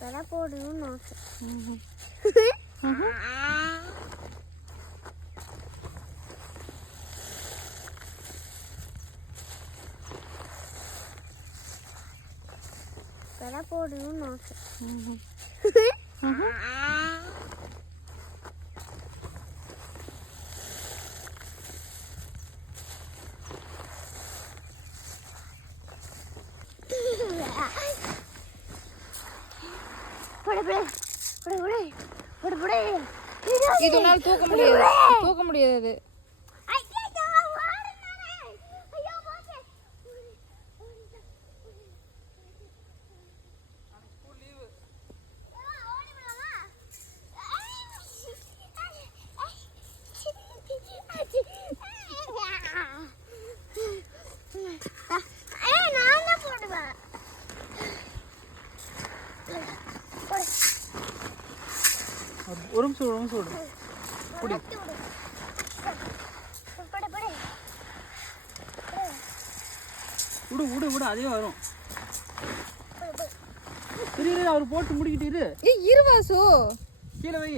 தலை போடணும்னு ஆசை. தலை போடணும்னு ஆசை. இதனால தூக்க முடியாது, தூக்க முடியாது. ஒரு நிமிஷம் விடு. அதே வரும். அவர் போட்டு முடிக்கிட்டு இரு. இருவாசு கீழே வை.